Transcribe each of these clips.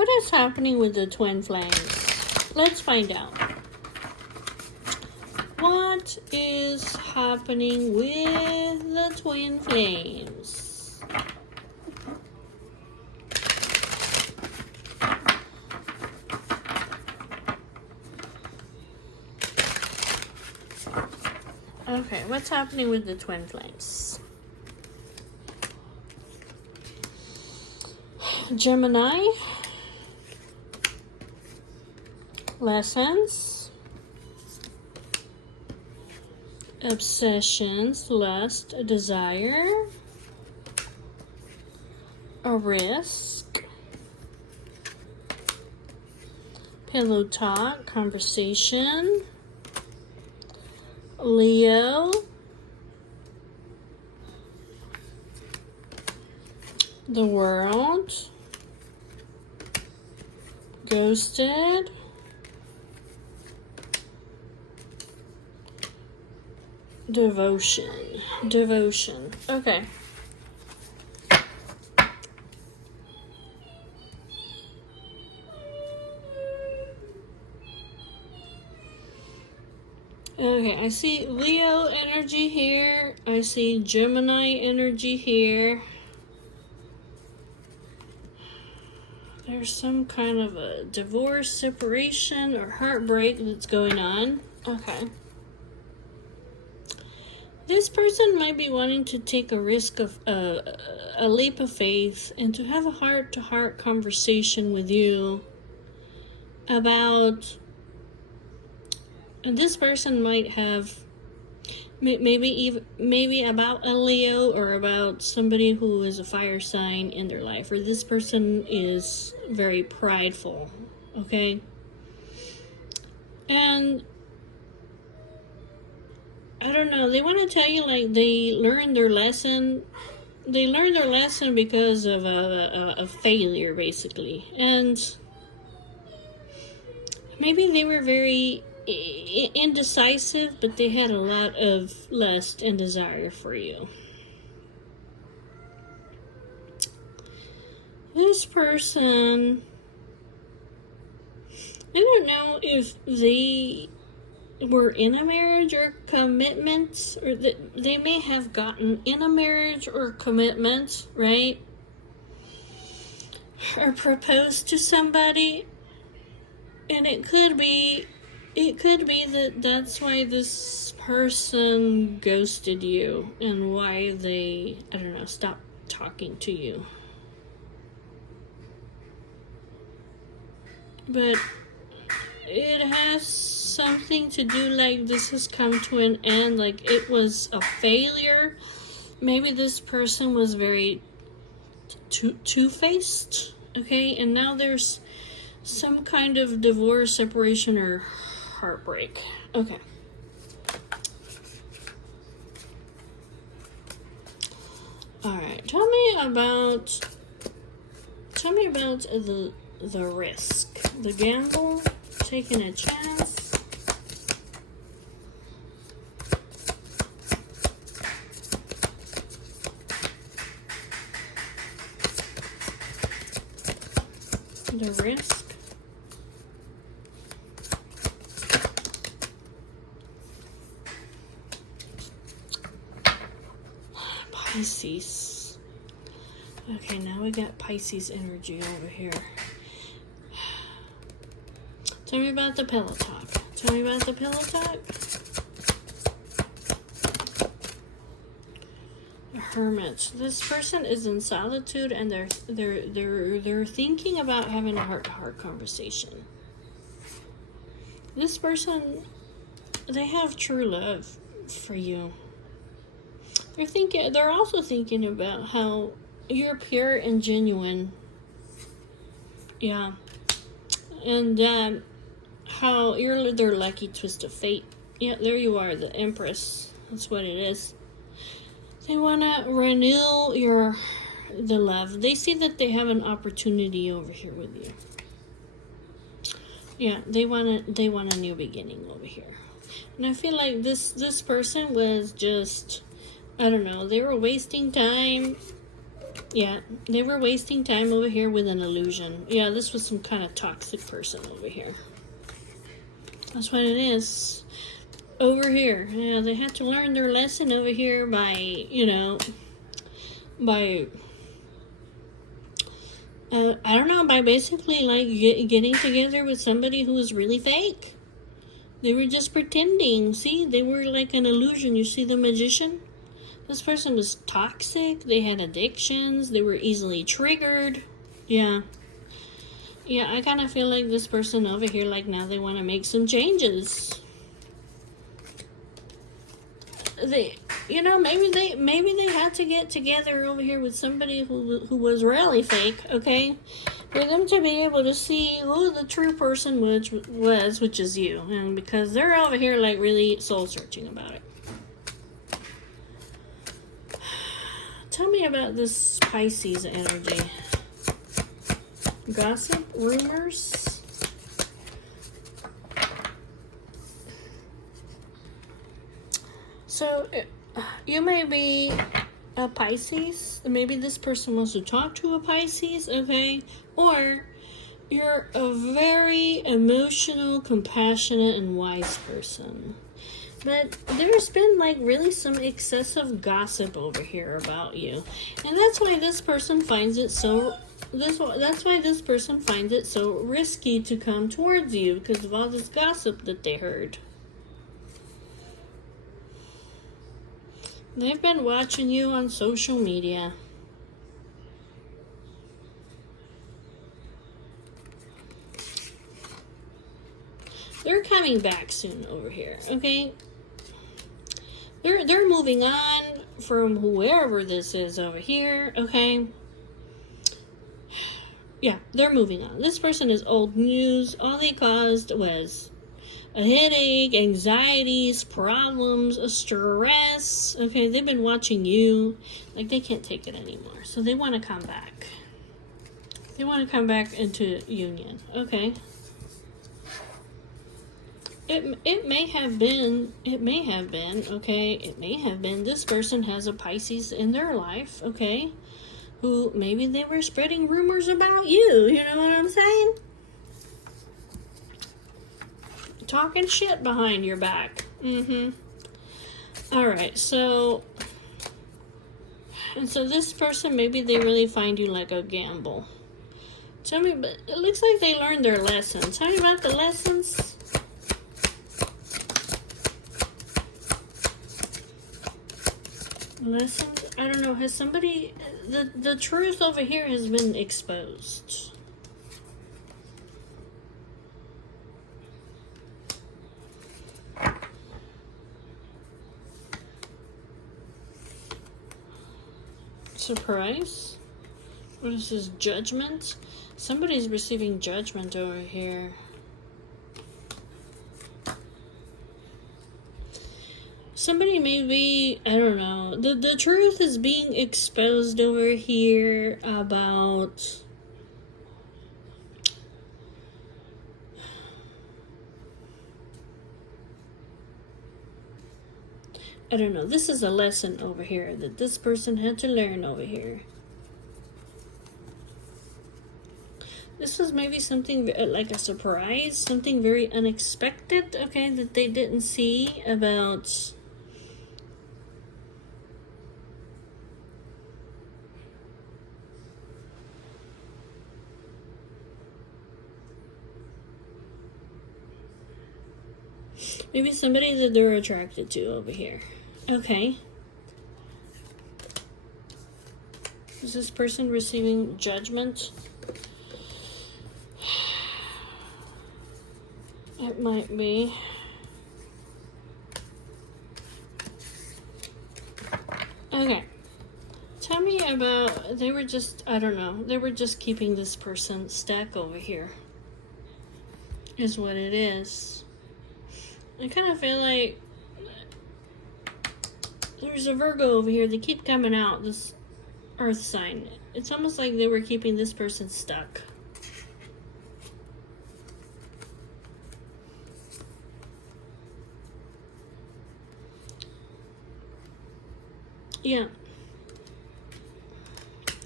What is happening with the twin flames? Let's find out. What is happening with the twin flames? Okay, what's happening with the twin flames? Gemini. Lessons. Obsessions, lust, desire. A risk. Pillow talk, conversation. Leo. The world. Ghosted. Devotion. Devotion. Okay. Okay, I see Leo energy here. I see Gemini energy here. There's some kind of a divorce, separation, or heartbreak that's going on. Okay. This person might be wanting to take a risk of a leap of faith and to have a heart-to-heart conversation with you about. And this person might have maybe about a Leo or about somebody who is a fire sign in their life, or this person is very prideful. Okay, and I don't know, they want to tell you like they learned their lesson. They learned their lesson because of a failure, basically. And maybe they were very indecisive, but they had a lot of lust and desire for you. This person, I don't know if they were in a marriage or commitment, or that they may have gotten in a marriage or commitment, right? Or proposed to somebody, and it could be that that's why this person ghosted you and why they, I don't know, stopped talking to you. But it has something to do like this has come to an end, like it was a failure. Maybe this person was very two-faced, okay? And now there's some kind of divorce, separation, or heartbreak. Okay. Alright, tell me about the risk, the gamble, taking a chance. The risk. Pisces. Okay, now we got Pisces energy over here. Tell me about the pillow talk. Tell me about the pillow talk. Hermit. This person is in solitude and they're thinking about having a heart-to-heart conversation. This person, they have true love for you. They're also thinking about how you're pure and genuine. Yeah. And how you're their lucky twist of fate. Yeah, there you are, the Empress. That's what it is. They want to renew the love. They see that they have an opportunity over here with you. Yeah, they want a new beginning over here. And I feel like this person was just, I don't know, they were wasting time. Yeah, they were wasting time over here with an illusion. Yeah, this was some kind of toxic person over here. That's what it is. Over here. Yeah, they had to learn their lesson over here by, you know, by, I don't know, by basically, like, getting together with somebody who was really fake. They were just pretending. See, they were like an illusion. You see the magician? This person was toxic. They had addictions. They were easily triggered. Yeah. Yeah, I kind of feel like this person over here, like, now they want to make some changes. They, you know, maybe they had to get together over here with somebody who was really fake, okay? For them to be able to see who the true person was, which is you. And because they're over here, like, really soul-searching about it. Tell me about this Pisces energy. Gossip, rumors. So, you may be a Pisces. Maybe this person wants to talk to a Pisces, okay? Or you're a very emotional, compassionate, and wise person. But there's been, like, really some excessive gossip over here about you. And that's why this person finds it so... That's why this person finds it so risky to come towards you, because of all this gossip that they heard. They've been watching you on social media. They're coming back soon over here, okay? They're moving on from whoever this is over here, okay? Yeah, they're moving on. This person is old news. All they caused was a headache, anxieties, problems, a stress. Okay, they've been watching you. Like, they can't take it anymore. So they want to come back. They want to come back into union. Okay. It may have been, okay, it may have been this person has a Pisces in their life, okay, who maybe they were spreading rumors about you, you know what I'm saying? Talking shit behind your back. Alright, so, and so this person, maybe they really find you like a gamble. Tell me, but it looks like they learned their lessons. Tell me about the lessons. Lessons? I don't know. Has somebody... The truth over here has been exposed. Surprise? What is this? Judgment? Somebody's receiving judgment over here. Somebody may be, I don't know, the truth is being exposed over here about I don't know, this is a lesson over here that this person had to learn over here. This was maybe something like a surprise, something very unexpected, okay, that they didn't see about... Maybe somebody that they're attracted to over here. Okay. Is this person receiving judgment? It might be. Okay. Tell me about, they were just, I don't know, they were just keeping this person stuck over here. Is what it is. I kind of feel like there's a Virgo over here. They keep coming out, this earth sign. It's almost like they were keeping this person stuck. Yeah.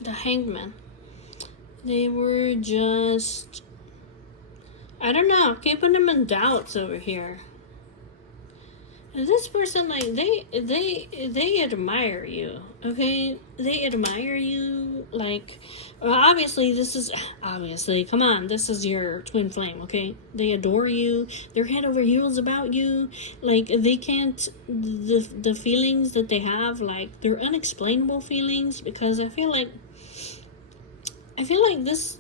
The Hangman. They were just, I don't know, keeping them in doubts over here. And this person, like, they admire you, okay? They admire you, like, well, obviously, come on, this is your twin flame, okay? They adore you, they're head over heels about you, like, they can't, the feelings that they have, like, they're unexplainable feelings, because I feel like this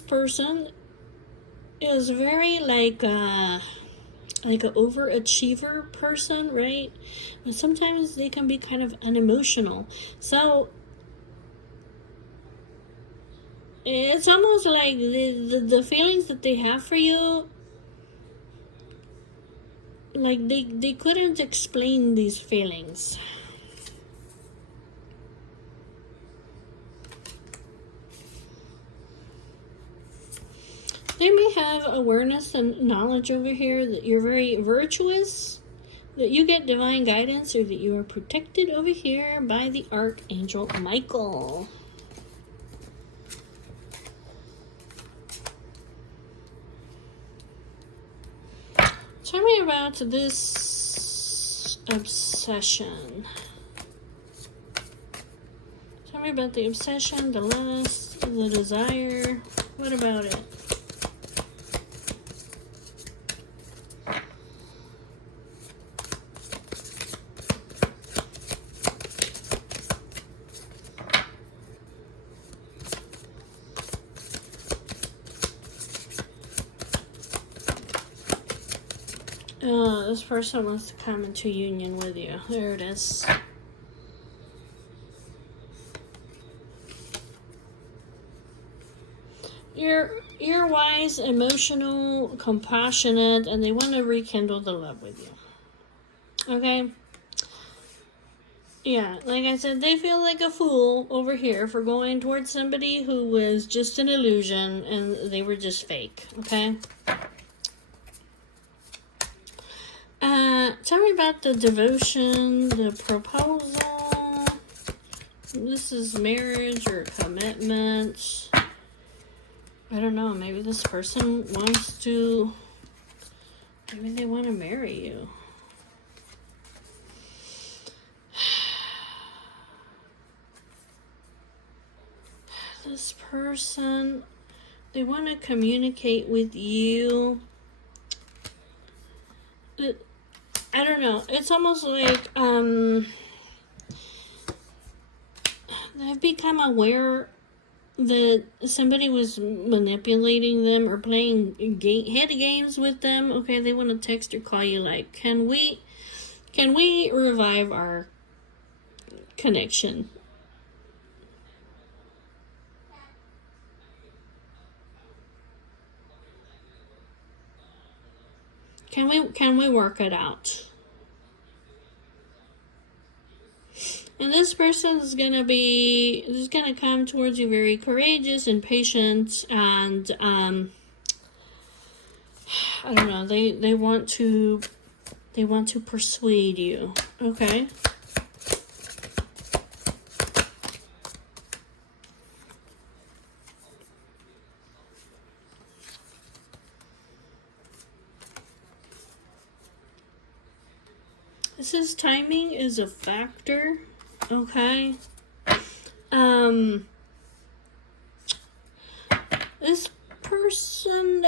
person is very, like an overachiever person, right? But sometimes they can be kind of unemotional. So it's almost like the feelings that they have for you, like they couldn't explain these feelings. They may have awareness and knowledge over here that you're very virtuous, that you get divine guidance, or that you are protected over here by the Archangel Michael. Tell me about this obsession. Tell me about the obsession, the lust, the desire. What about it? This person wants to come into union with you. There it is. You're wise, emotional, compassionate, and they want to rekindle the love with you. Okay? Yeah, like I said, they feel like a fool over here for going towards somebody who was just an illusion and they were just fake. Okay? Tell me about the devotion, the proposal. This is marriage or commitment. I don't know. Maybe this person wants to. Maybe they want to marry you. This person, they want to communicate with you. I don't know. It's almost like they've become aware that somebody was manipulating them or playing head games with them. Okay, they want to text or call you like, can we revive our connection? Can we work it out? And this person is gonna come towards you very courageous and patient, and I don't know, they want to persuade you. Okay. This is timing is a factor. Okay. This person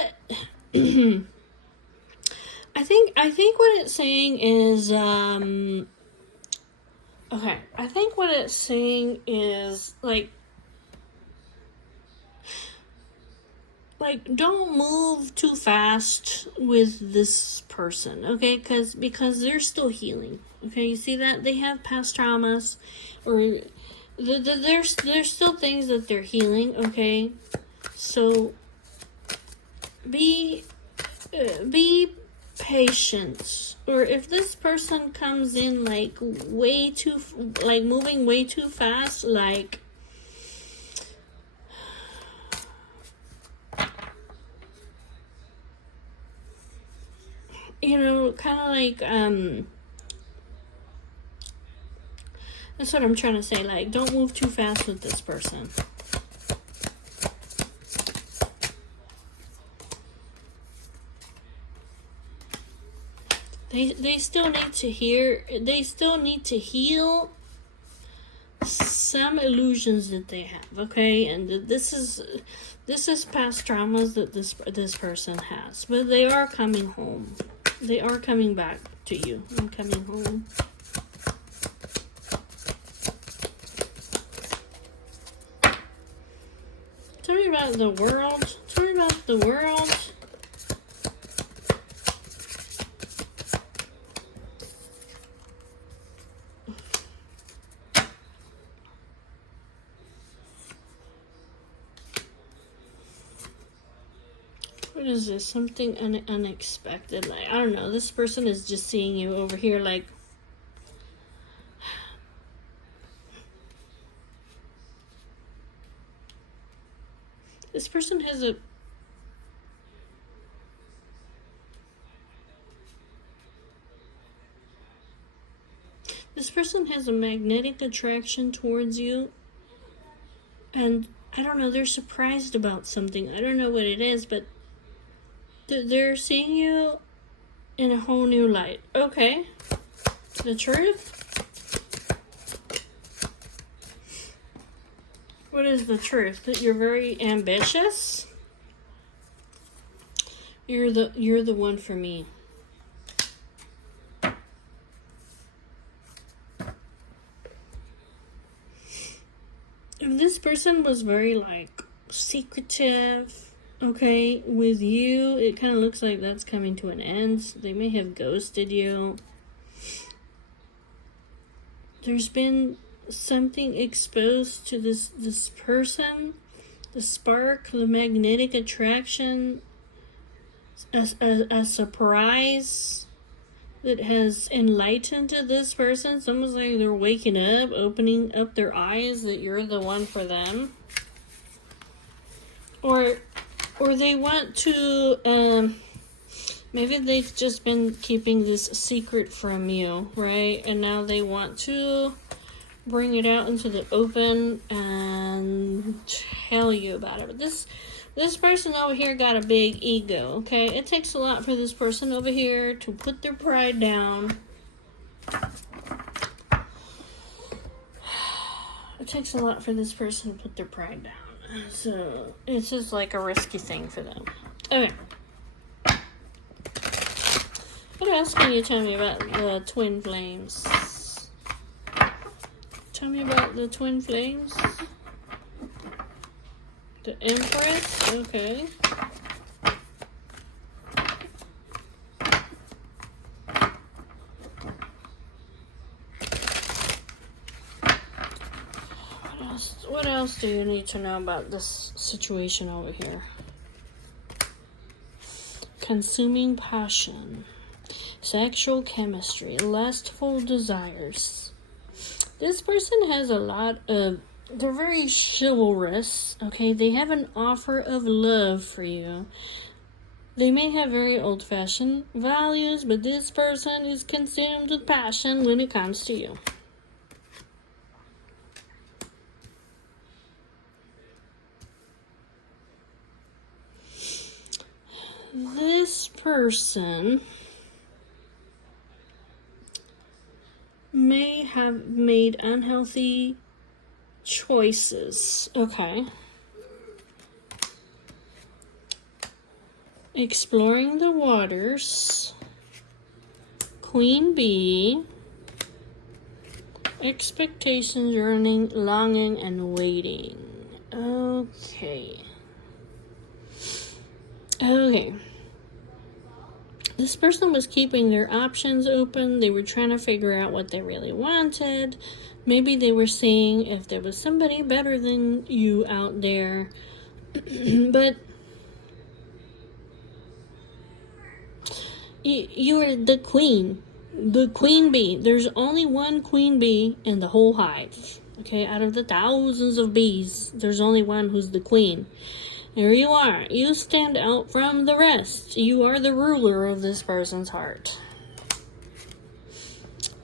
I think what it's saying is okay, I think what it's saying is like don't move too fast with this person, okay? Because they're still healing. Okay, you see that they have past traumas, or there's still things that they're healing. Okay, so be patient. Or if this person comes in like moving way too fast, like kind of like That's what I'm trying to say. Like, don't move too fast with this person. They still need to hear. They still need to heal some illusions that they have. Okay, and this is past traumas that this person has. But they are coming home. They are coming back to you. I'm coming home. Tell me about the world. Tell me about the world. What is this? Something unexpected. Like, I don't know. This person is just seeing you over here like... This person has a... This person has a magnetic attraction towards you. And, I don't know, they're surprised about something. I don't know what it is, but... They're seeing you in a whole new light. Okay. The truth? What is the truth? That you're very ambitious? You're the one for me. If this person was very like secretive, okay, with you, it kind of looks like that's coming to an end. They may have ghosted you. There's been something exposed to this person. The spark, the magnetic attraction, a surprise that has enlightened to this person. It's almost like they're waking up, opening up their eyes that you're the one for them. Or they want to, maybe they've just been keeping this secret from you, right? And now they want to bring it out into the open and tell you about it. But this person over here got a big ego, okay? It takes a lot for this person over here to put their pride down. It takes a lot for this person to put their pride down. So, it's just like a risky thing for them. Okay. What else can you tell me about the twin flames? Tell me about the twin flames. The Empress? Okay. What else do you need to know about this situation over here? Consuming passion, sexual chemistry, lustful desires. This person has a lot of... They're very chivalrous, okay? They have an offer of love for you. They may have very old-fashioned values, but this person is consumed with passion when it comes to you. This person may have made unhealthy choices. Okay. Exploring the waters. Queen Bee. Expectations, yearning, longing, and waiting. Okay. Okay. This person was keeping their options open. They were trying to figure out what they really wanted. Maybe they were seeing if there was somebody better than you out there. But you are the queen. The queen bee. There's only one queen bee in the whole hive. Okay, out of the thousands of bees, there's only one who's the queen. Here you are. You stand out from the rest. You are the ruler of this person's heart.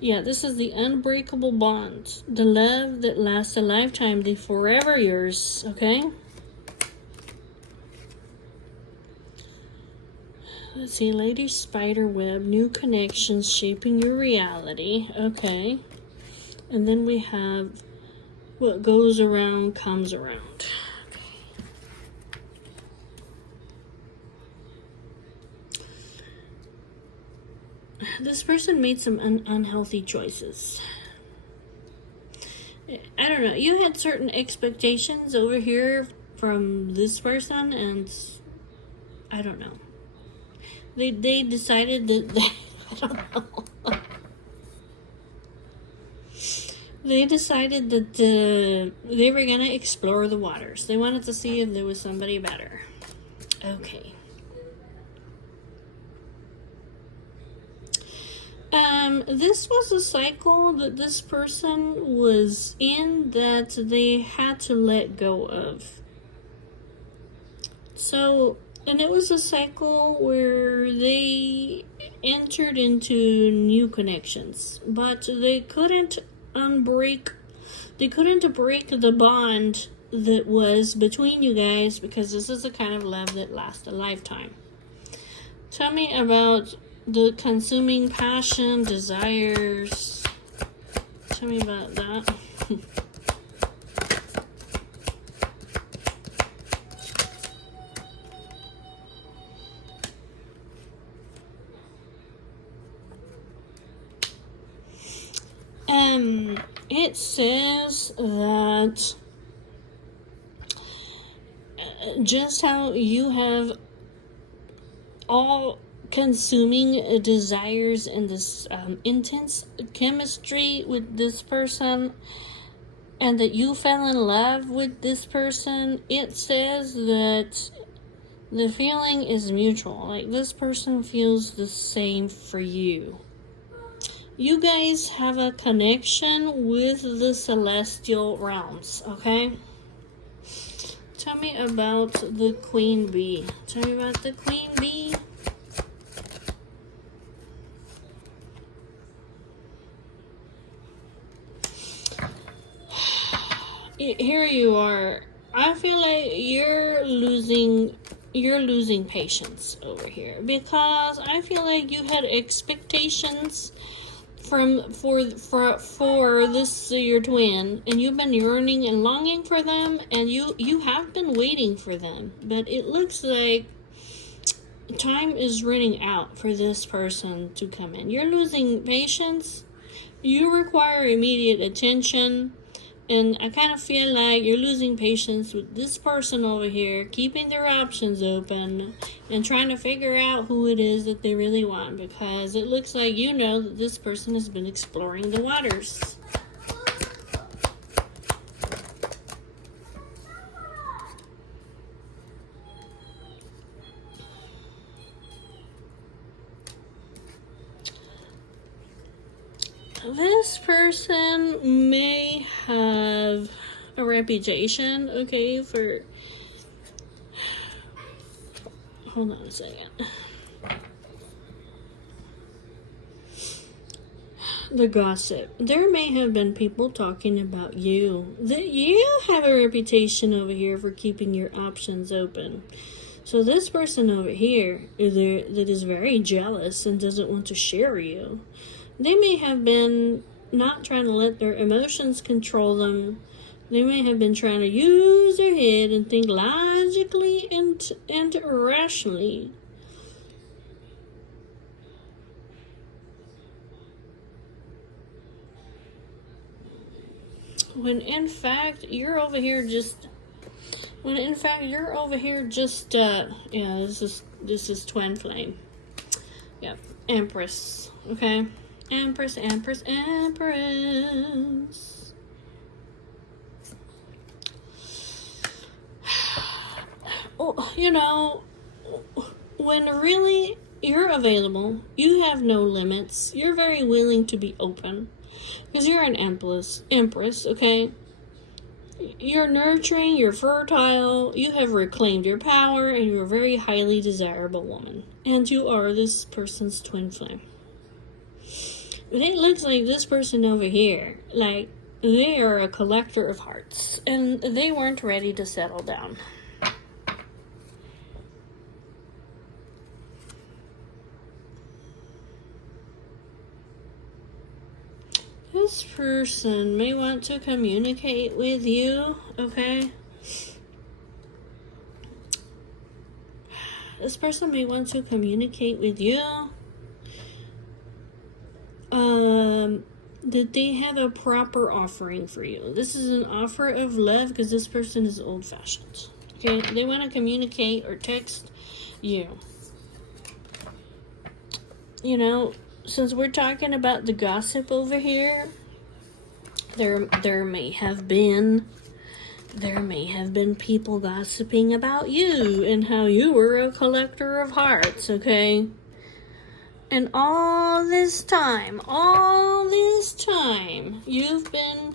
Yeah, this is the unbreakable bond. The love that lasts a lifetime. The forever yours. Okay? Let's see. Lady Spiderweb. New connections shaping your reality. Okay. And then we have what goes around comes around. This person made some unhealthy choices. I don't know. You had certain expectations over here from this person, and I don't know. They decided that I don't know. They decided that they were gonna explore the waters. They wanted to see if there was somebody better. Okay. This was a cycle that this person was in that they had to let go of. So, and it was a cycle where they entered into new connections, but they couldn't break the bond that was between you guys, because this is the kind of love that lasts a lifetime. Tell me about the consuming passion, desires. Tell me about that. It says that just how you have all consuming desires and this intense chemistry with this person, and that you fell in love with this person, it says that the feeling is mutual. Like, this person feels the same for you. You guys have a connection with the celestial realms, okay? Tell me about the queen bee. Tell me about the queen bee. Here you are. I feel like you're losing patience over here, because I feel like you had expectations for this your twin, and you've been yearning and longing for them, and you have been waiting for them, but it looks like time is running out for this person to come in. You're losing patience. You require immediate attention. And I kind of feel like you're losing patience with this person over here, keeping their options open and trying to figure out who it is that they really want, because it looks like you know that this person has been exploring the waters. This person may have a reputation, okay, for... Hold on a second. The gossip. There may have been people talking about you. That you have a reputation over here for keeping your options open. So this person over here that is very jealous and doesn't want to share you, they may have been not trying to let their emotions control them. They may have been trying to use their head and think logically and rationally. When in fact you're over here just yeah, this is twin flame. Yep, Empress. Okay. Empress. Oh, you know, when really you're available, you have no limits. You're very willing to be open, because you're an empress, okay? You're nurturing, you're fertile, you have reclaimed your power, and you're a very highly desirable woman. And you are this person's twin flame. it looks like this person over here, like, they are a collector of hearts, and they weren't ready to settle down. This person may want to communicate with you, okay? This person may want to communicate with you. That they have a proper offering for you. This is an offer of love because this person is old-fashioned. Okay, they want to communicate or text you. You know, since we're talking about the gossip over here, there may have been people gossiping about you and how you were a collector of hearts, okay? And all this time, you've been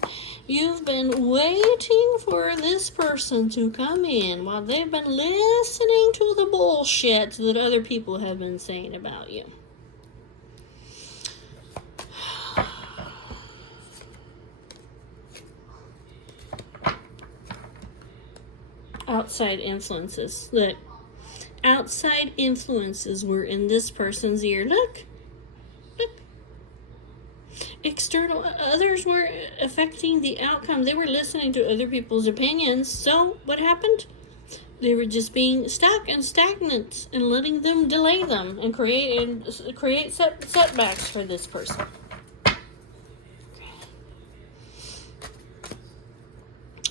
waiting for this person to come in while they've been listening to the bullshit that other people have been saying about you. Outside influences. Look. Outside influences were in this person's ear. Look. External others were affecting the outcome. They were listening to other people's opinions. So what happened? They were just being stuck and stagnant and letting them delay them and create setbacks for this person.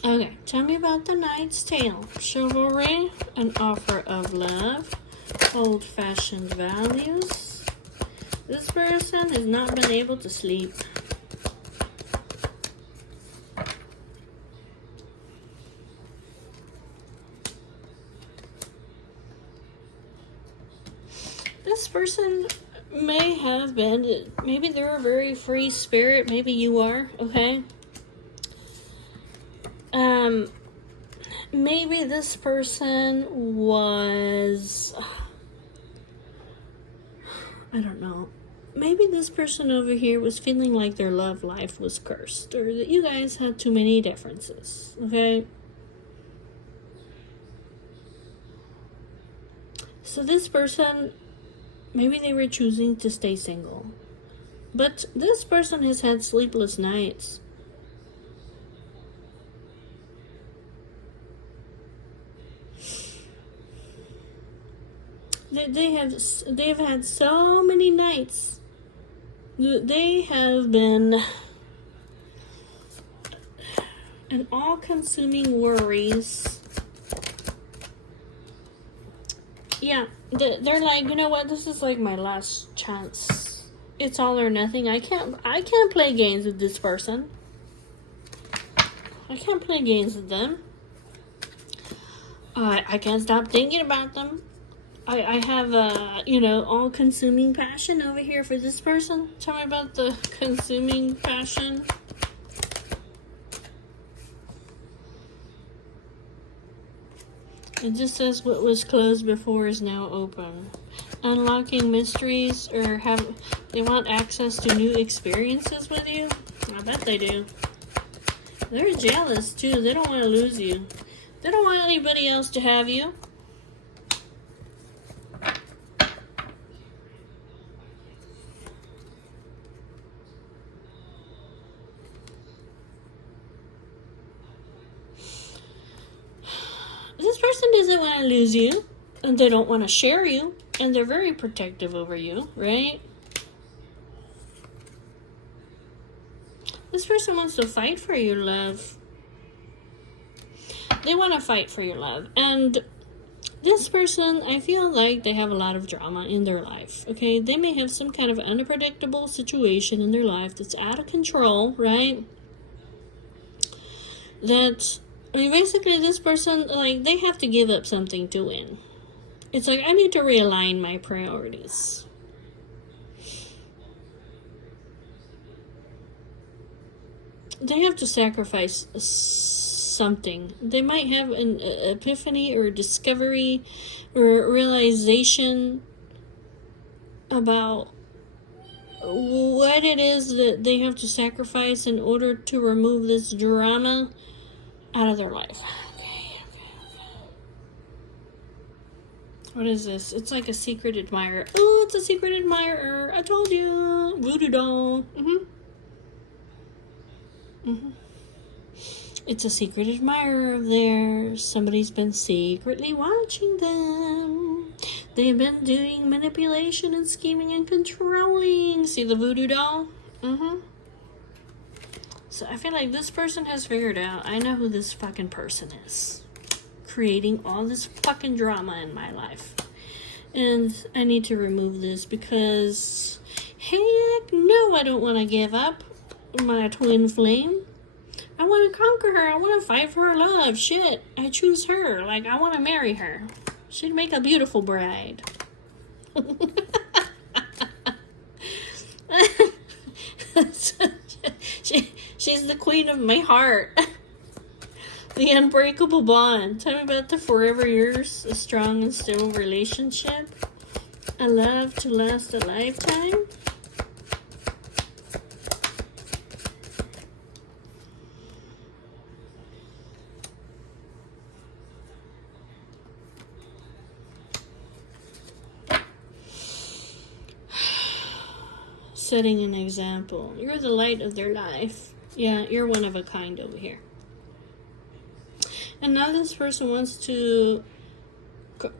Okay, tell me about the Knight's Tale. Chivalry, an offer of love, old-fashioned values. This person has not been able to sleep. This person may have been, maybe they're a very free spirit, maybe you are, okay? Maybe this person was, I don't know. Maybe this person over here was feeling like their love life was cursed, or that you guys had too many differences, okay? So this person, maybe they were choosing to stay single. But this person has had sleepless nights. They have had so many nights. They have been an all-consuming worries. Yeah, they're like, you know what? This is like my last chance. It's all or nothing. I can't play games with this person. I can't play games with them. I can't stop thinking about them. I have a, all-consuming passion over here for this person. Tell me about the consuming passion. It just says what was closed before is now open. Unlocking mysteries, or they want access to new experiences with you? I bet they do. They're jealous too. They don't want to lose you. They don't want anybody else to have you. This person doesn't want to lose you, and they don't want to share you, and they're very protective over you, right? This person wants to fight for your love. They want to fight for your love. And this person, I feel like they have a lot of drama in their life, okay? They may have some kind of unpredictable situation in their life that's out of control, right? Basically this person, like, they have to give up something to win. It's like, I need to realign my priorities. They have to sacrifice something. They might have an epiphany or discovery or realization about what it is that they have to sacrifice in order to remove this drama out of their life. Okay. What is this? It's like a secret admirer. Oh, it's a secret admirer. I told you. Voodoo doll. It's a secret admirer of theirs. Somebody's been secretly watching them. They've been doing manipulation and scheming and controlling. See the voodoo doll? So I feel like this person has figured out, I know who this fucking person is. Creating all this fucking drama in my life. And I need to remove this because, heck no, I don't want to give up my twin flame. I want to conquer her. I want to fight for her love. Shit, I choose her. Like, I want to marry her. She'd make a beautiful bride. She's the queen of my heart. The unbreakable bond. Tell me about the forever yours, a strong and stable relationship. A love to last a lifetime. Setting an example. You're the light of their life. Yeah, you're one of a kind over here. And now this person wants to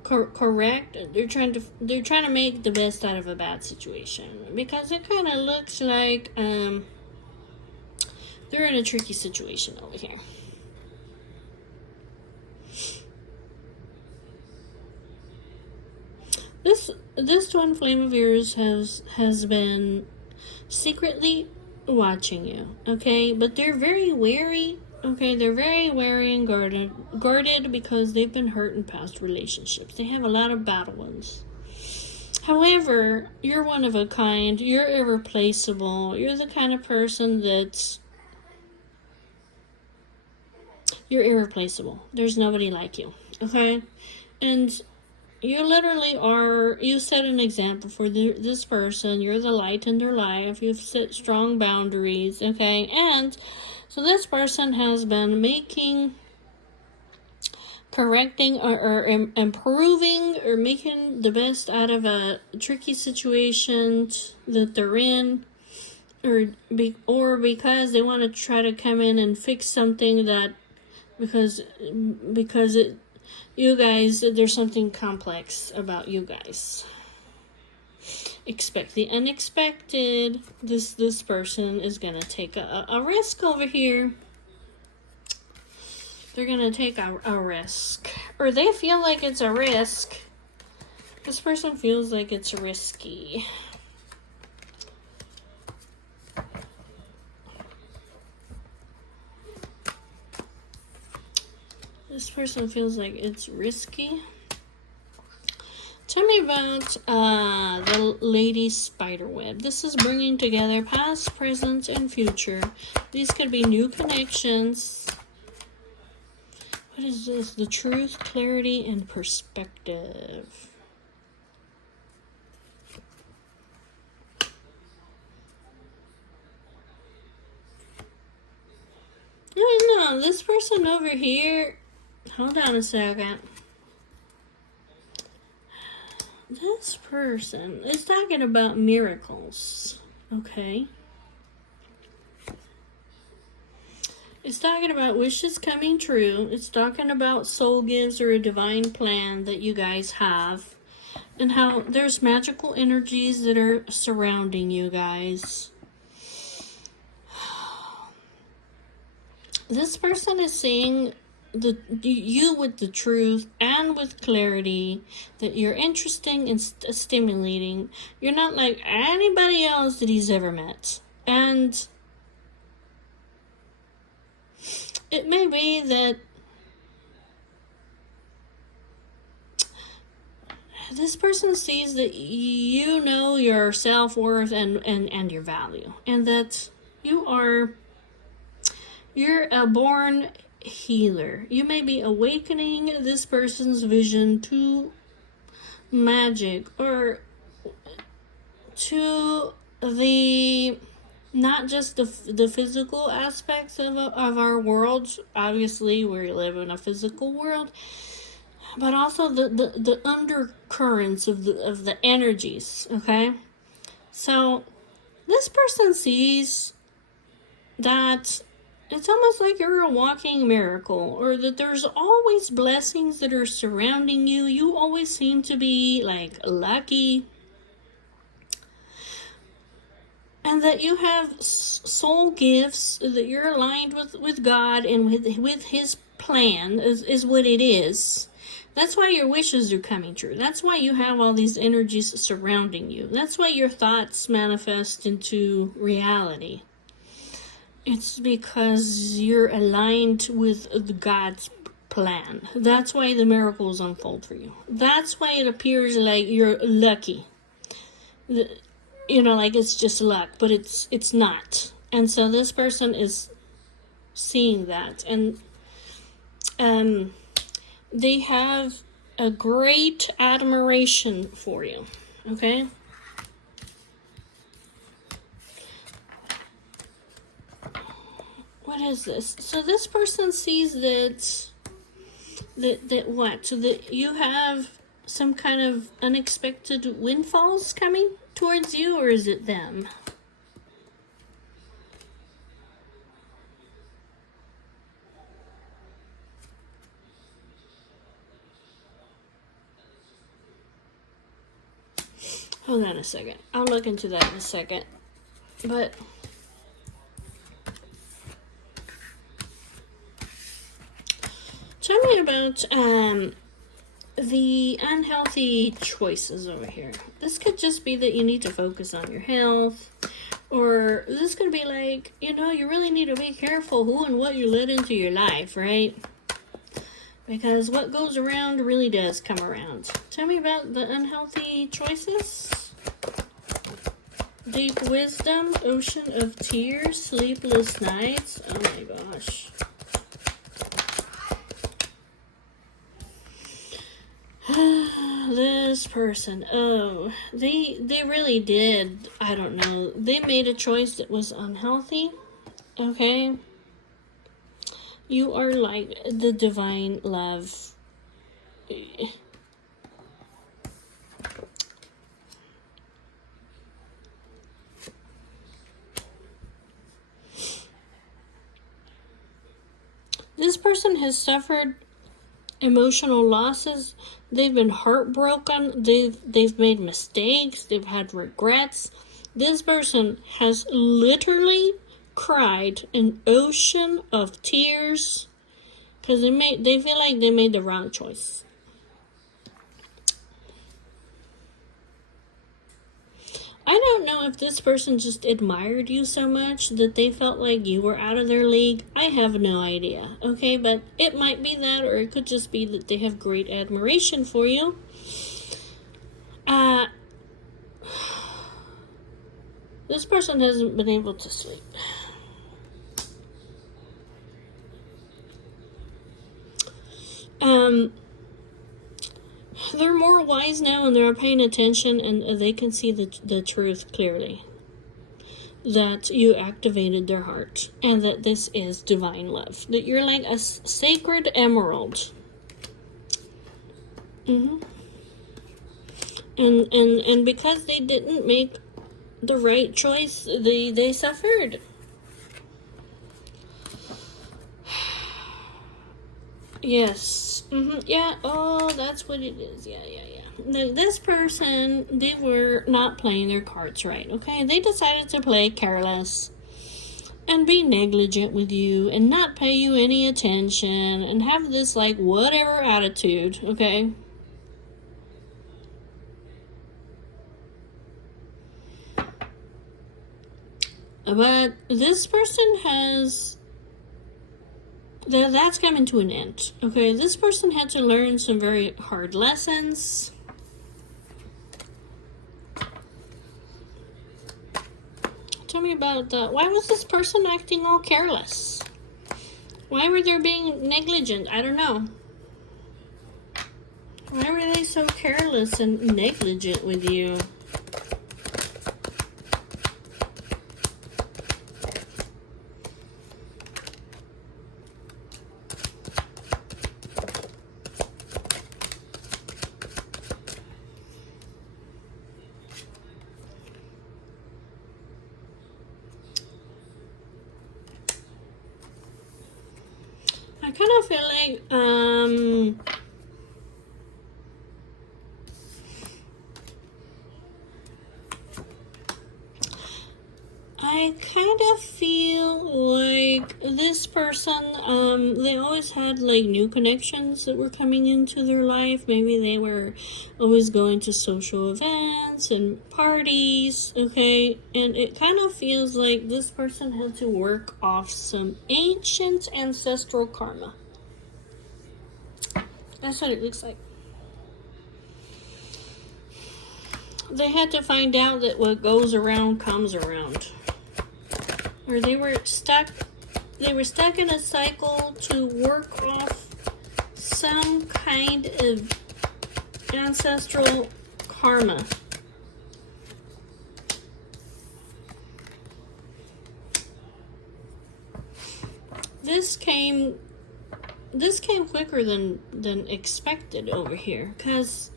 correct. They're trying to make the best out of a bad situation because it kind of looks like they're in a tricky situation over here. This twin flame of yours has been secretly watching you, okay? But they're very wary, okay? They're very wary and guarded because they've been hurt in past relationships. They have a lot of bad ones. However, you're one of a kind. You're irreplaceable. You're the kind of person that's... You're irreplaceable. There's nobody like you, okay? And... you literally are, you set an example for this person. You're the light in their life. You've set strong boundaries, okay? And so this person has been correcting or improving or making the best out of a tricky situation that they're in. Or because they want to try to come in and fix something that, because it, you guys, there's something complex about you guys. Expect the unexpected. This person is going to take a risk over here. They're going to take a risk. Or they feel like it's a risk. This person feels like it's risky. This person feels like it's risky. Tell me about the lady spiderweb. This is bringing together past, present, and future. These could be new connections. What is this? The truth, clarity, and perspective. No, this person over here... Hold on a second. This person is talking about miracles, okay? It's talking about wishes coming true. It's talking about soul gifts or a divine plan that you guys have. And how there's magical energies that are surrounding you guys. This person is seeing you with the truth and with clarity, that you're interesting and stimulating. You're not like anybody else that he's ever met. And it may be that this person sees that you know your self-worth and your value, and that you're a born healer. You may be awakening this person's vision to magic or to the not just the physical aspects of our world. Obviously, we live in a physical world, but also the undercurrents of the energies. Okay, so this person sees that it's almost like you're a walking miracle, or that there's always blessings that are surrounding you. You always seem to be like lucky, and that you have soul gifts, that you're aligned with God and with His plan is what it is. That's why your wishes are coming true. That's why you have all these energies surrounding you. That's why your thoughts manifest into reality. It's because you're aligned with God's plan. That's why the miracles unfold for you. That's why it appears like you're lucky. Like it's just luck, but it's not. And so this person is seeing that, and they have a great admiration for you. Okay? What is this? So this person sees that what? So that you have some kind of unexpected windfalls coming towards you, or is it them? Hold on a second. I'll look into that in a second. But tell me about the unhealthy choices over here. This could just be that you need to focus on your health, or this could be like, you really need to be careful who and what you let into your life, right? Because what goes around really does come around. Tell me about the unhealthy choices. Deep wisdom, ocean of tears, sleepless nights. Oh my gosh. This person, they really did, I don't know, they made a choice that was unhealthy, okay? You are like the divine love. This person has suffered emotional losses. They've been heartbroken. They've made mistakes. They've had regrets. This person has literally cried an ocean of tears because they feel like they made the wrong choice. I don't know if this person just admired you so much that they felt like you were out of their league. I have no idea, okay? But it might be that, or it could just be that they have great admiration for you. This person hasn't been able to sleep. They're more wise now, and they're paying attention, and they can see the truth clearly. That you activated their heart, and that this is divine love. That you're like a sacred emerald. And because they didn't make the right choice, they suffered. Yes. Yeah. Oh, that's what it is. Yeah. Now, this person, they were not playing their cards right, okay? They decided to play careless and be negligent with you and not pay you any attention and have this, like, whatever attitude, okay? But this person has... That's coming to an end, okay? This person had to learn some very hard lessons. Tell me about that. Why was this person acting all careless? Why were they being negligent? I don't know. Why were they so careless and negligent with you? kind of feel like, I kind of feel like this person, they always had like new connections that were coming into their life. Maybe they were always going to social events and parties, okay? And it kind of feels like this person had to work off some ancient ancestral karma. That's what it looks like. They had to find out that what goes around comes around. Or they were stuck in a cycle to work off some kind of ancestral karma. This came quicker than expected over here, because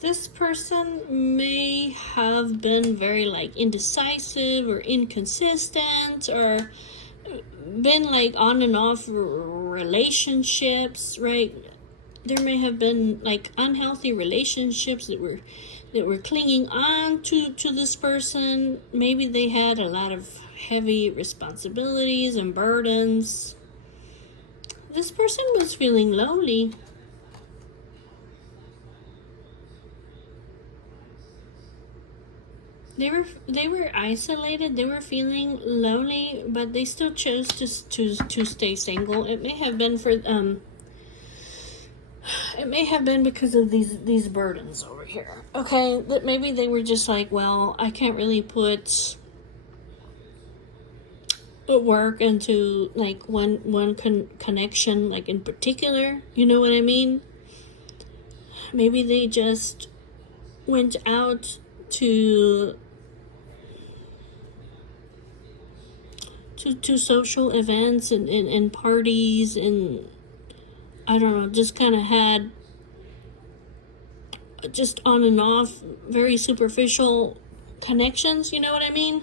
this person may have been very like indecisive or inconsistent, or been like on and off relationships, right? There may have been like unhealthy relationships that were clinging on to this person. Maybe they had a lot of heavy responsibilities and burdens. This person was feeling lonely. They were isolated. They were feeling lonely, but they still chose to stay single. It may have been because of these burdens over here. Okay, that maybe they were just like, well, I can't really put work into like one connection, like in particular. You know what I mean? Maybe they just went out to social events and parties, and I don't know, just kind of had just on and off very superficial connections, you know what I mean?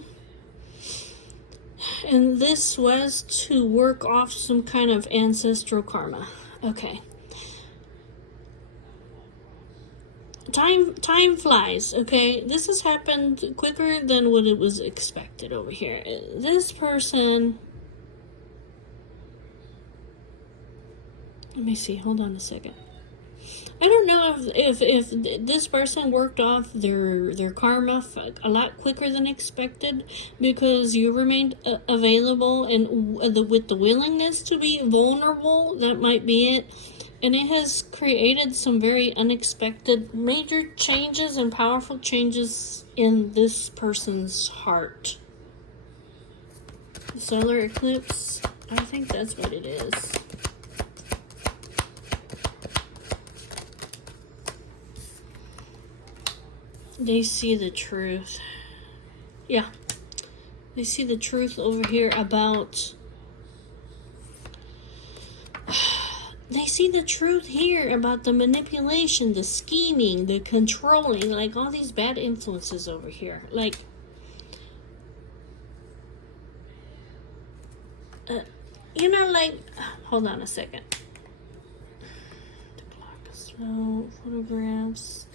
And this was to work off some kind of ancestral karma. Okay. Time flies, okay? This has happened quicker than what it was expected over here. This person... Let me see, hold on a second. I don't know if this person worked off their karma a lot quicker than expected, because you remained available and with the willingness to be vulnerable. That might be it. And it has created some very unexpected major changes and powerful changes in this person's heart. Solar eclipse, I think that's what it is. They see the truth. Yeah. They see the truth over here about... They see the truth here about the manipulation, the scheming, the controlling, like all these bad influences over here. Like, you know, like, hold on a second. The clock is slow, photographs.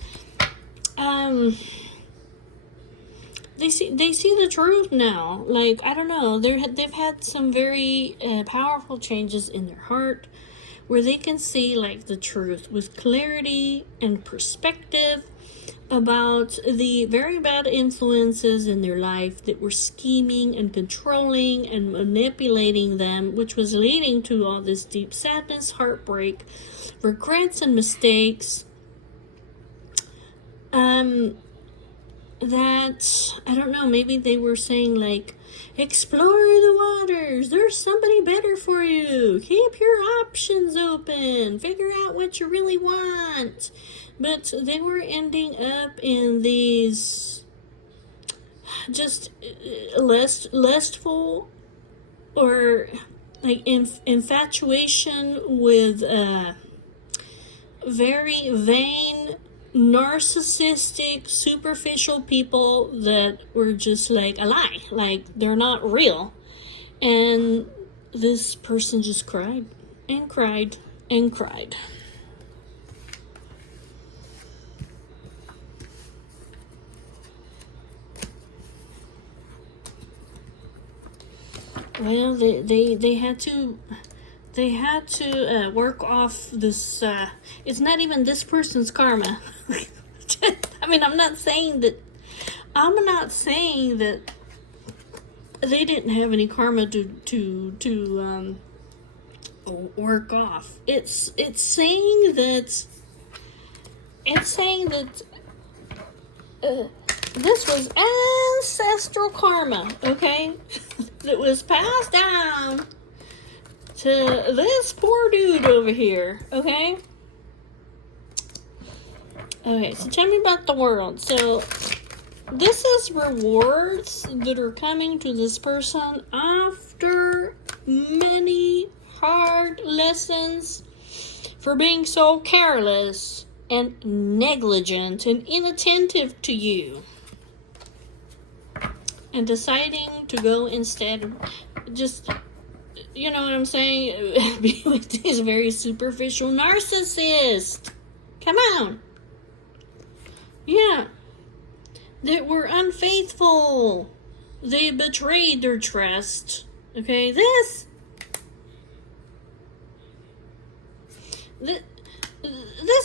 They see the truth now. Like, I don't know, they've had some very powerful changes in their heart, where they can see like the truth with clarity and perspective about the very bad influences in their life that were scheming and controlling and manipulating them, which was leading to all this deep sadness, heartbreak, regrets, and mistakes. That, I don't know, maybe they were saying like, explore the waters, there's somebody better for you, keep your options open, figure out what you really want. But they were ending up in these just lustful or like infatuation with very vain, narcissistic, superficial people that were just like a lie, like they're not real. And this person just cried. and cried and cried. Well, they had to work off this. It's not even this person's karma. I mean, I'm not saying that they didn't have any karma to work off. It's saying that this was ancestral karma, okay, that was passed down to this poor dude over here, okay? Okay, so tell me about the world. So, this is rewards that are coming to this person after many hard lessons for being so careless and negligent and inattentive to you. And deciding to go instead of just, you know what I'm saying, be with these very superficial narcissists. Come on. Yeah. They were unfaithful. They betrayed their trust. Okay, this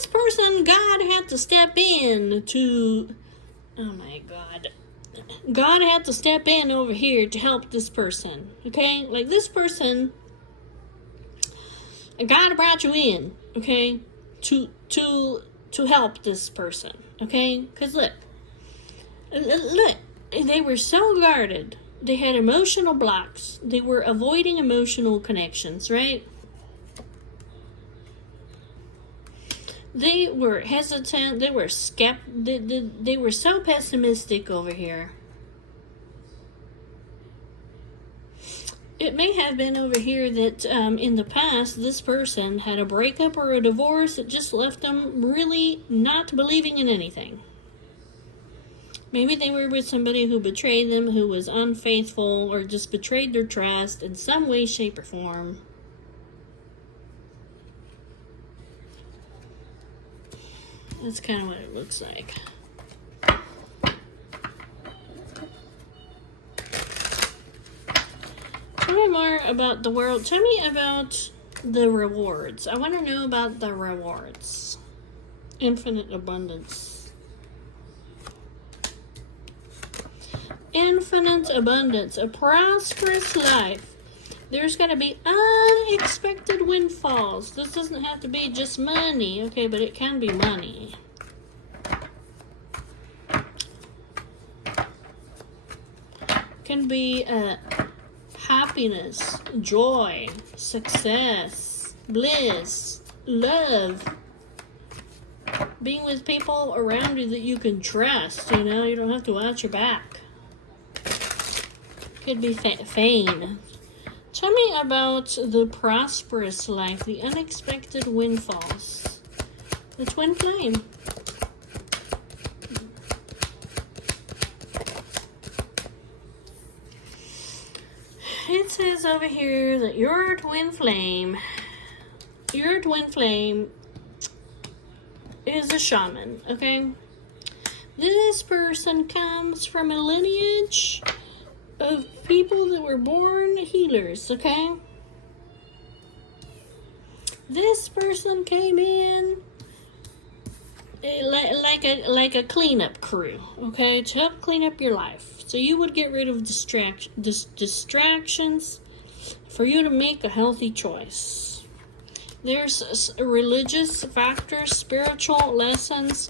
person, God had to step in to, oh my God. God had to step in over here to help this person, okay? Like, this person, God brought you in, okay, to help this person, okay? Because look, they were so guarded. They had emotional blocks. They were avoiding emotional connections, right? They were hesitant. They were they were so pessimistic over here. It may have been over here that in the past, this person had a breakup or a divorce that just left them really not believing in anything. Maybe they were with somebody who betrayed them, who was unfaithful, or just betrayed their trust in some way, shape, or form. That's kind of what it looks like. Tell me more about the world. Tell me about the rewards. I want to know about the rewards. Infinite abundance. Infinite abundance. A prosperous life. There's got to be unexpected windfalls. This doesn't have to be just money, okay, but it can be money. It can be happiness, joy, success, bliss, love. Being with people around you that you can trust, you know, you don't have to watch your back. Could be fame. Tell me about the prosperous life, the unexpected windfalls. The twin flame. It says over here that your twin flame is a shaman, okay? This person comes from a lineage of people that were born healers, okay? This person came in like a cleanup crew, okay, to help clean up your life. So you would get rid of distractions for you to make a healthy choice. There's religious factors, spiritual lessons,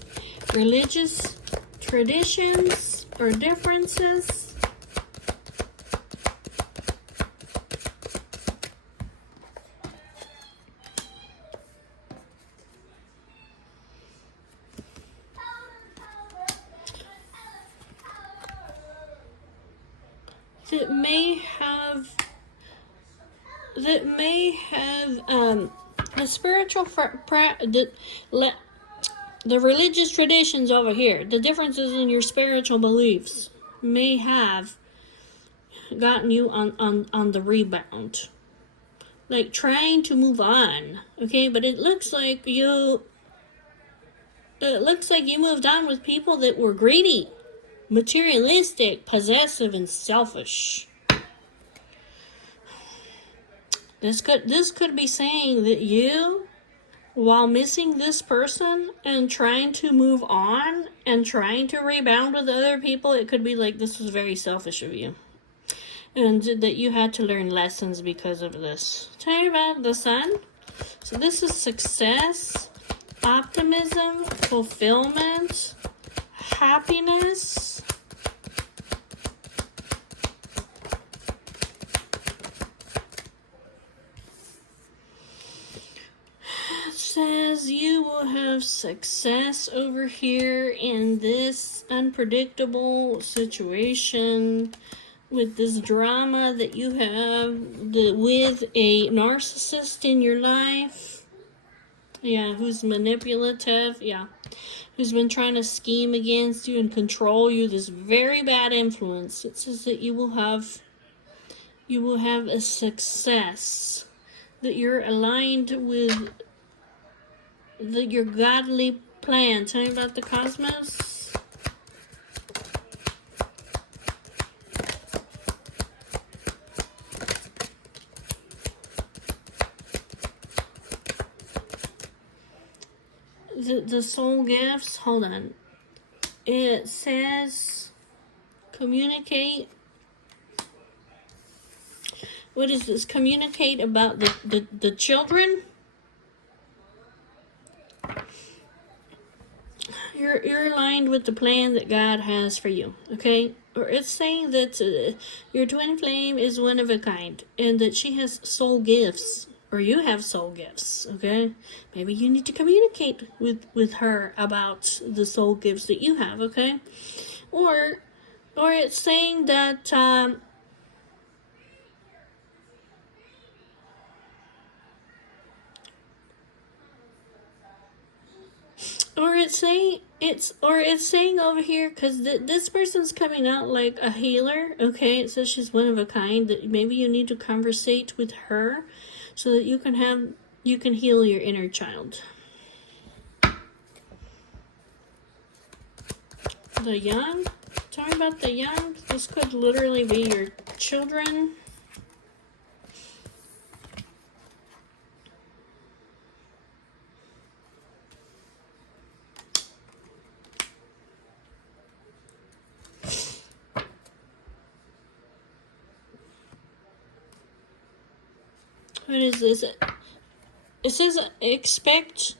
religious traditions or differences. That may have the spiritual the religious traditions over here, the differences in your spiritual beliefs may have gotten you on the rebound. like trying to move on, okay? But it looks like you moved on with people that were greedy, materialistic, possessive, and selfish. This could be saying that you, while missing this person and trying to move on and trying to rebound with other people, it could be like this was very selfish of you. And that you had to learn lessons because of this. Tell me about the sun. So this is success, optimism, fulfillment, happiness. It says you will have success over here in this unpredictable situation with this drama that you have with a narcissist in your life. Yeah, who's manipulative. Yeah, who's been trying to scheme against you and control you. This very bad influence. It says that you will have a success, that you're aligned with your godly plan. Tell me about the cosmos. The soul gifts, hold on. It says communicate. What is this? Communicate about the children. You're aligned with the plan that God has for you, okay? Or it's saying that your twin flame is one of a kind and that she has soul gifts. Or you have soul gifts, okay? Maybe you need to communicate with her about the soul gifts that you have, okay? Or it's saying that it's saying over here, because this person's coming out like a healer, okay? It says she's one of a kind, that maybe you need to conversate with her so that you can heal your inner child. The young, talking about the young, this could literally be your children. What is this? It says expect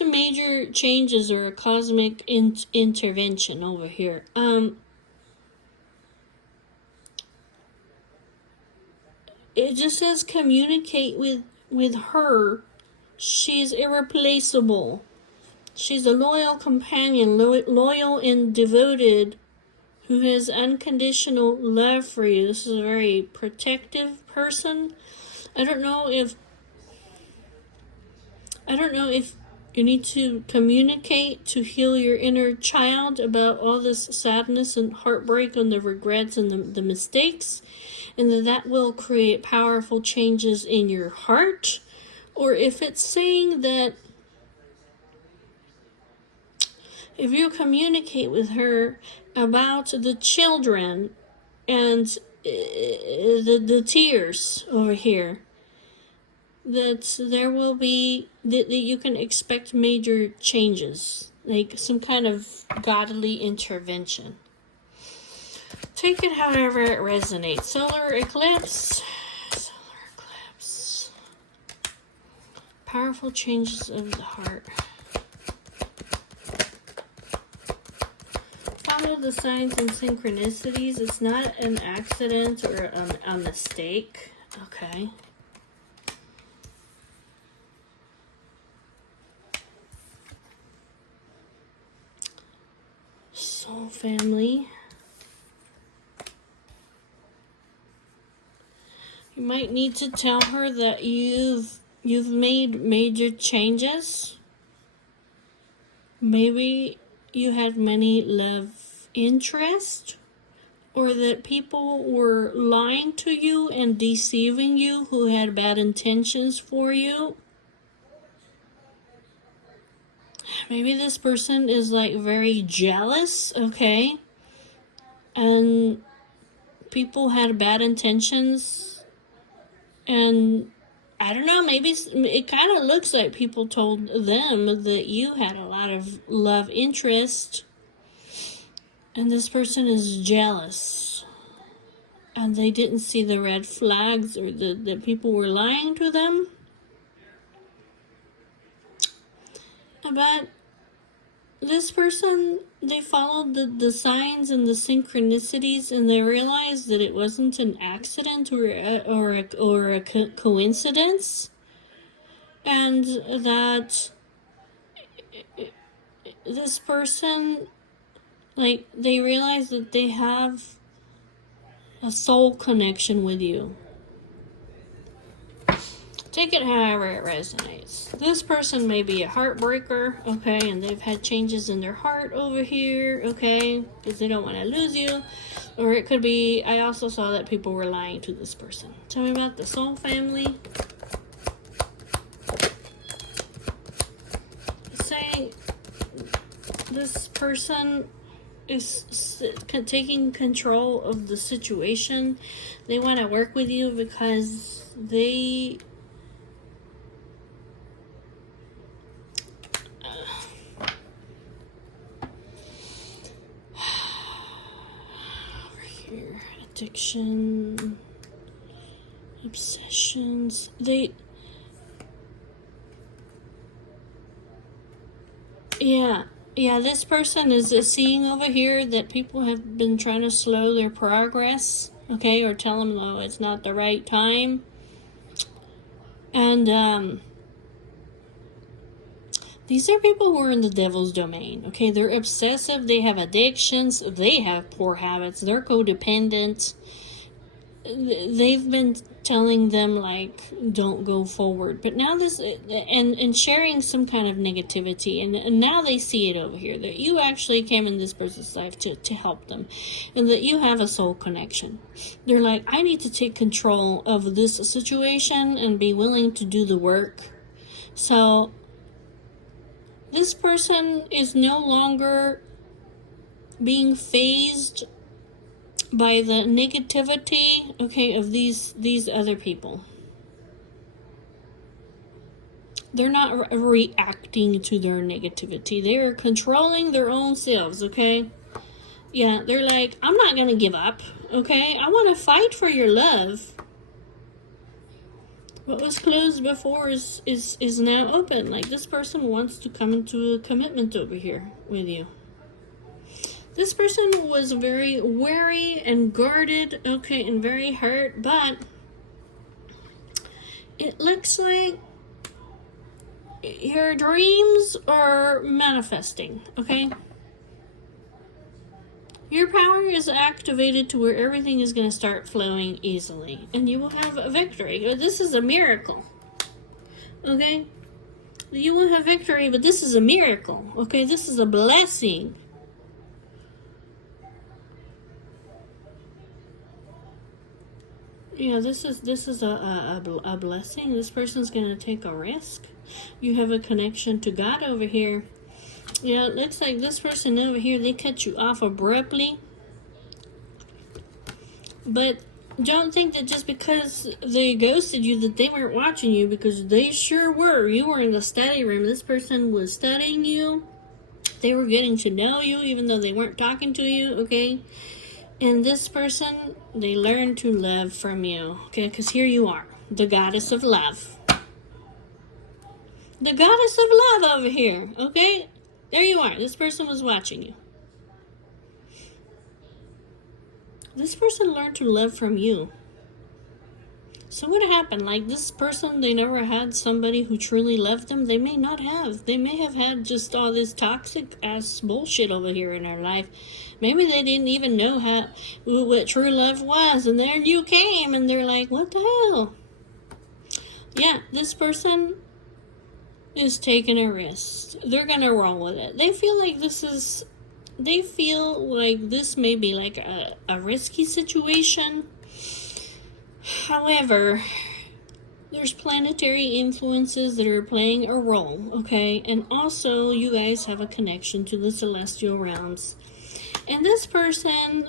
major changes or a cosmic intervention over here. It just says communicate with her. She's irreplaceable. She's a loyal companion, loyal and devoted, who has unconditional love for you. This is a very protective person. I don't know if you need to communicate to heal your inner child about all this sadness and heartbreak and the regrets and the mistakes, and that will create powerful changes in your heart. Or if it's saying that if you communicate with her about the children and the tears over here, that there will be, that you can expect major changes, like some kind of godly intervention. Take it however it resonates. Solar eclipse. Powerful changes of the heart. Follow the signs and synchronicities. It's not an accident or a mistake. Okay. Soul family. You might need to tell her that you've made major changes. Maybe you had many love interest, or that people were lying to you and deceiving you who had bad intentions for you. Maybe this person is like very jealous, okay? And people had bad intentions. And I don't know, maybe it kind of looks like people told them that you had a lot of love interest. And this person is jealous. And they didn't see the red flags, or that people were lying to them. But this person, they followed the signs and the synchronicities, and they realized that it wasn't an accident or a coincidence, and that this person, like, they realized that they have a soul connection with you. Take it however it resonates. This person may be a heartbreaker, okay, and they've had changes in their heart over here, okay, because they don't want to lose you. Or it could be, I also saw that people were lying to this person. Tell me about the soul family. Saying this person is taking control of the situation. They want to work with you because they over here, addiction, obsessions, Yeah, this person is seeing over here that people have been trying to slow their progress, okay, or tell them, no, it's not the right time. And these are people who are in the devil's domain, okay? They're obsessive, they have addictions, they have poor habits, they're codependent. They've been telling them, like, don't go forward. But now this, and sharing some kind of negativity. And now they see it over here, that you actually came in this person's life to help them. And that you have a soul connection. They're like, I need to take control of this situation and be willing to do the work. So this person is no longer being phased by the negativity, okay, of these other people. They're not reacting to their negativity. They're controlling their own selves, okay? Yeah, they're like, I'm not going to give up, okay? I want to fight for your love. What was closed before is now open. Like, this person wants to come into a commitment over here with you. This person was very wary and guarded, okay, and very hurt, but it looks like your dreams are manifesting, okay? Your power is activated to where everything is going to start flowing easily, and you will have a victory. This is a miracle, okay? You will have victory, but this is a miracle, okay? This is a blessing. Yeah, this is a blessing. This person's going to take a risk. You have a connection to God over here. Yeah, it looks like this person over here, they cut you off abruptly. But don't think that just because they ghosted you that they weren't watching you, because they sure were. You were in the study room. This person was studying you. They were getting to know you even though they weren't talking to you, okay? And this person, they learned to love from you, okay? Because here you are, the goddess of love. The goddess of love over here, okay? There you are. This person was watching you. This person learned to love from you. So what happened? Like, this person, they never had somebody who truly loved them. They may not have. They may have had just all this toxic ass bullshit over here in their life. Maybe they didn't even know what true love was. And there you came and they're like, what the hell? Yeah, this person is taking a risk. They're going to roll with it. They feel like this is they feel like this may be like a risky situation. However, there's planetary influences that are playing a role, okay? And also, you guys have a connection to the celestial realms. And this person,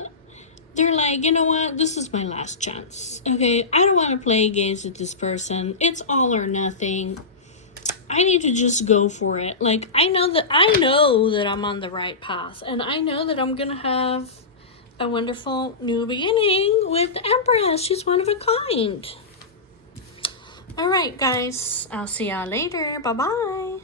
they're like, you know what? This is my last chance, okay? I don't want to play games with this person. It's all or nothing. I need to just go for it. Like, I know that I'm on the right path. And I know that I'm going to have a wonderful new beginning with the Empress. She's one of a kind. Alright, guys. I'll see y'all later. Bye-bye.